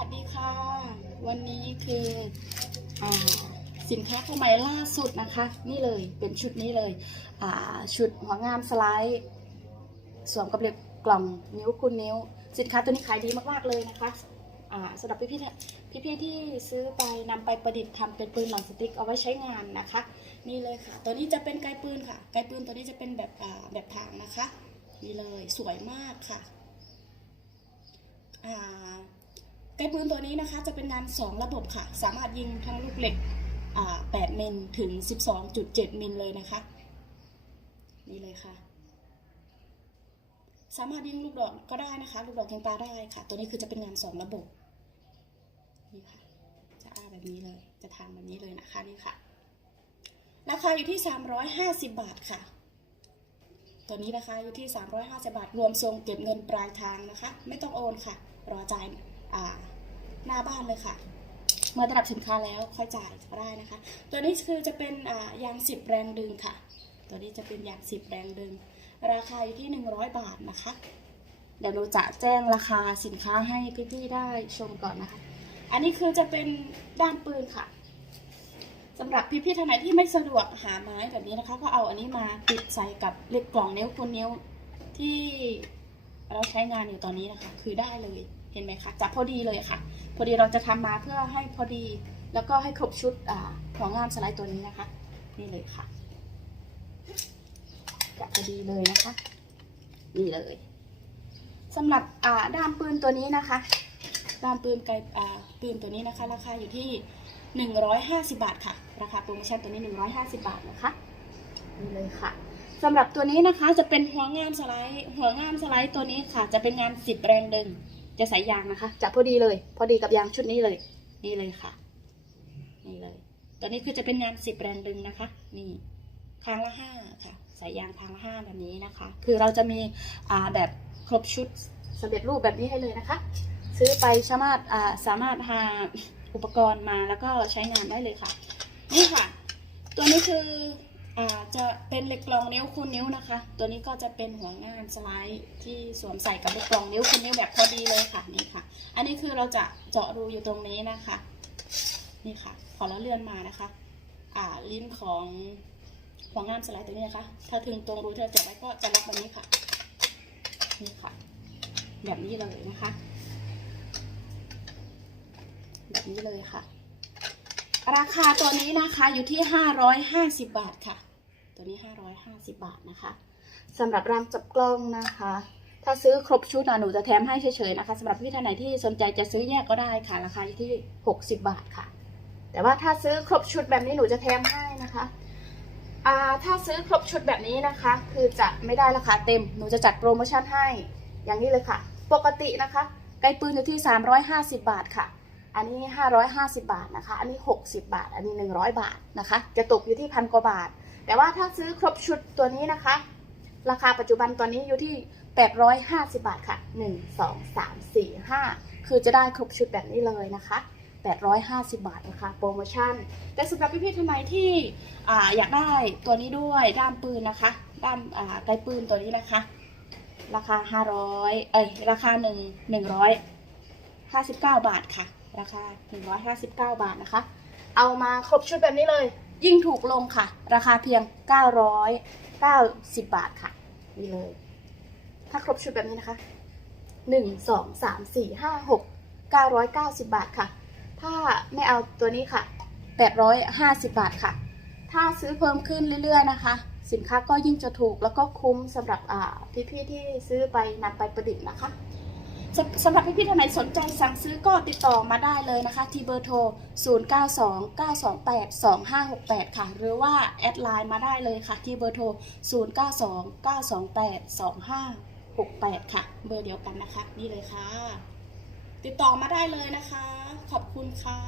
วัสดีค่ะ วันนี้คืออสินค้าเข้าใหม่ล่าสุดนะคะ นี่เลยเป็นชุดนี้เลยชุดหัวงามสไลด์สวมกับเหล็กกล่องนิ้วคูณนิ้ว สินค้าตัวนี้ขายดีมากๆเลยนะคะสำหรับพี่พี่พี่ที่ซื้อไปนำไปประดิษฐ์ทำเป็นปืนหนังสติ๊กเอาไว้ใช้งานนะคะ นี่เลยค่ะ ตัวนี้จะเป็นไกปืนค่ะ ไกปืนตัวนี้จะเป็นแบบแบบทางนะคะนี่เลยสวยมากค่ะอ่า กปืนตัวนี้นะคะจะเป็นงาน 2 ระบบค่ะ สามารถยิงทั้งลูกเหล็กอ่า8มิลถึง 12.7 มิลเลยนะคะ นี่เลยค่ะ สามารถยิงลูกดอกก็ได้นะคะ ลูกดอกยิงปลาได้ค่ะ ตัวนี้คือจะเป็นงาน 2 ระบบ นี่ค่ะ จะอ้าแบบนี้เลย จะทางแบบนี้เลยนะคะ นี่ค่ะ ราคาอยู่ที่ 350 บาทค่ะ ตัวนี้ราคาอยู่ที่ 350 บาท รวมทรงเก็บเงินปลายทางนะคะ ไม่ต้องโอนค่ะ รอจ่าย หน้าบ้านเลยค่ะ เมื่อได้รับสินค้าแล้วค่อยจ่ายก็ได้นะคะ ตัวนี้คือจะเป็นยาง10แรงดึงค่ะ ตัวนี้จะเป็นยาง10แรงดึง ราคาอยู่ที่ 100 บาทนะคะ เดี๋ยวเราจะแจ้งราคาสินค้าให้พี่ๆได้ชมก่อนนะคะ อันนี้คือจะเป็นด้ามปืนค่ะสำหรับพี่ๆท่านไหนที่ไม่สะดวกหาไม้แบบนี้นะคะ ก็เอาอันนี้มาติดใส่กับเหล็กกล่องนิ้วคูณนิ้วที่เราใช้งานอยู่ตอนนี้นะคะ คือได้เลย เห็นไหมคะจับพอดีเลยค่ะ พอดีเราจะทำมาเพื่อให้พอดี แล้วก็ให้ครบชุดอ่าหัวงามสไลด์ตัวนี้นะคะ นี่เลยค่ะจับพอดีเลยนะคะนี่เลยสำหรับด้ามปืนตัวนี้นะคะ ด้ามปืนไกลปืนตัวนี้นะคะ ราคาอยู่ที่ 150 บาทค่ะ ราคาโปรโมชั่นตัวนี้ 150 บาทนะคะนี่เลยค่ะสำหรับตัวนี้นะคะจะเป็นหัวงามสไลด์หัวงามสไลด์ตัวนี้ค่ะ จะเป็นงาน10แรงดึง จะใส่ยางนะคะจะพอดีเลย พอดีกับยางชุดนี้เลย นี่เลยค่ะ นี่เลยตัวนี้คือจะเป็นงาน10แรงดึงนะคะ นี่ครั้งละ5ค่ะใส่ยางครั้งละ5แบบนี้นะคะ คือเราจะมีอ่าแบบครบชุดสำเร็จรูปแบบนี้ให้เลยนะคะ ซื้อไปสามารถอ่าสามารถหาอุปกรณ์มาแล้วก็ใช้งานได้เลยค่ะ นี่ค่ะ ตัวนี้คือ จะเป็นเหล็กกลองนิ้วคูณนิ้วนะคะ ตัวนี้ก็จะเป็นหัวงานสไลด์ที่สวมใส่กับเหล็กกลองนิ้วคูณนิ้วแบบพอดีเลยค่ะนี่ค่ะ อันนี้คือเราจะเจาะรูอยู่ตรงนี้นะคะ นี่ค่ะ ขอแล้วเลื่อนมานะคะ อ่าลิ้นของหัวงานสไลด์ตัวนี้นะคะ ถ้าถึงตรงรูที่เราเจาะไว้ก็จะล็อกแบบนี้ค่ะ นี่ค่ะ แบบนี้เลยนะคะ แบบนี้เลยค่ะ ราคาตัวนี้นะคะอยู่ที่ 550 บาทค่ะ ตัวนี้ 550 บาทนะคะสำหรับรางจับกล้องนะคะ ถ้าซื้อครบชุดนะหนูจะแถมให้เฉยๆนะคะสำหรับพี่ท่านไหนที่สนใจจะซื้อแยกก็ได้ค่ะ ราคาอยู่ที่ 60 บาทค่ะ แต่ว่าถ้าซื้อครบชุดแบบนี้หนูจะแถมให้นะคะถ้าซื้อครบชุดแบบนี้นะคะ คือจะไม่ได้ราคาเต็ม หนูจะจัดโปรโมชั่นให้ อย่างนี้เลยค่ะ ปกตินะคะ ไกลปืนอยู่ที่ 350 บาทค่ะ อันนี้ 550 บาทนะคะ อันนี้ 60 บาท อันนี้ 100 บาทนะคะ จะตกอยู่ที่พันกว่าบาท แต่ว่าถ้าซื้อครบชุดตัวนี้นะคะ ราคาปัจจุบันตอนนี้อยู่ที่ 850 บาทค่ะ 1 2 3 4 5 คือจะได้ครบชุดแบบนี้เลยนะคะ 850 บาทนะคะ โปรโมชั่น แต่สำหรับพี่ๆท่านไหนที่ออยากได้ตัวนี้ด้วยด้ามปืนนะคะ ด้ามไกลปืนตัวนี้นะคะ ราคา 500 เอ้ย ราคา 1 159 บาทค่ะ ราคา 159 บาทนะคะ เอามาครบชุดแบบนี้เลย ยิ่งถูกลงค่ะ ราคาเพียง 990 บาทค่ะนี่เลย ถ้าครบชุดแบบนี้นะคะ 1 2 3 4 5 6 990 บาทค่ะ ถ้าไม่เอาตัวนี้ค่ะ 850 บาทค่ะ ถ้าซื้อเพิ่มขึ้นเรื่อยๆนะคะ สินค้าก็ยิ่งจะถูกแล้วก็คุ้มสำหรับพี่ๆที่ซื้อไปนำไปประดิษฐ์นะคะ สำสำหรับพี่ๆท่านไหนสนใจสั่งซื้อก็ติดต่อมาได้เลยนะคะ ที่เบอร์โทร 0929282568 ค่ะ หรือว่าแอดไลน์มาได้เลยค่ะ ที่เบอร์โทร 0929282568 ค่ะ เบอร์เดียวกันนะคะ นี่เลยค่ะ ติดต่อมาได้เลยนะคะ ขอบคุณค่ะ